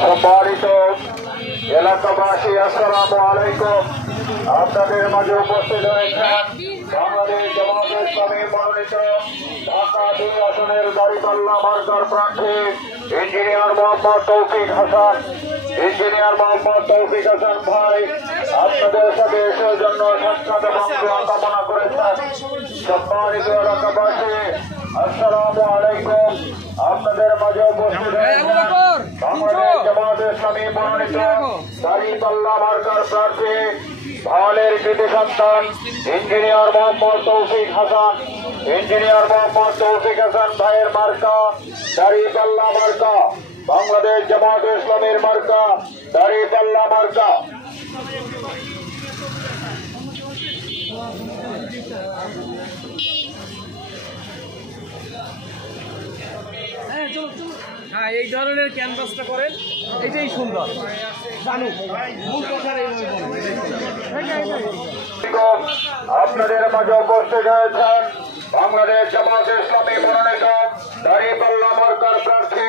সম্মানিত এলাকাবাসী, আসসালামু আলাইকুম। আপনাদের মাঝে উপস্থিত হয়েছেন বাংলাদেশ জামায়াতে ইসলামী মনোনীত ঢাকা ২ আসনের দাঁড়িপাল্লা মার্কার প্রার্থী ইঞ্জিনিয়ার মোহাম্মদ তৌফিক হাসান। ইঞ্জিনিয়ার মোহাম্মদ তৌফিক হাসান ভাই আপনাদের সাথে এসের জন্য সাক্ষাৎ এবং দোয়া কামনা করেছেন। সম্মানিত এলাকাবাসী, আসসালামু আলাইকুম। আপনাদের মাঝে উপস্থিত হয়েছেন বাংলাদেশ জামায়াতে ইসলামী মনোনীত দাঁড়িপাল্লা মার্কার প্রার্থী ভাওয়ালের কৃতি সন্তান ইঞ্জিনিয়ার মোহাম্মদ তৌফিক হাসান। ইঞ্জিনিয়ার মোহাম্মদ তৌফিক হাসান ভাইয়ের মার্কা দাঁড়িপাল্লা মার্কা, বাংলাদেশ জামায়াতে ইসলামীর মার্কা দাঁড়িপাল্লা মার্কা। হ্যাঁ, এই ধরনের ক্যানভাসটা করেন, এটাই সুন্দর। আপনাদের মাঝে উপস্থিত হয়েছেন বাংলাদেশ জামায়াতে ইসলামী মনোনীত দাঁড়িপাল্লা মার্কার প্রার্থী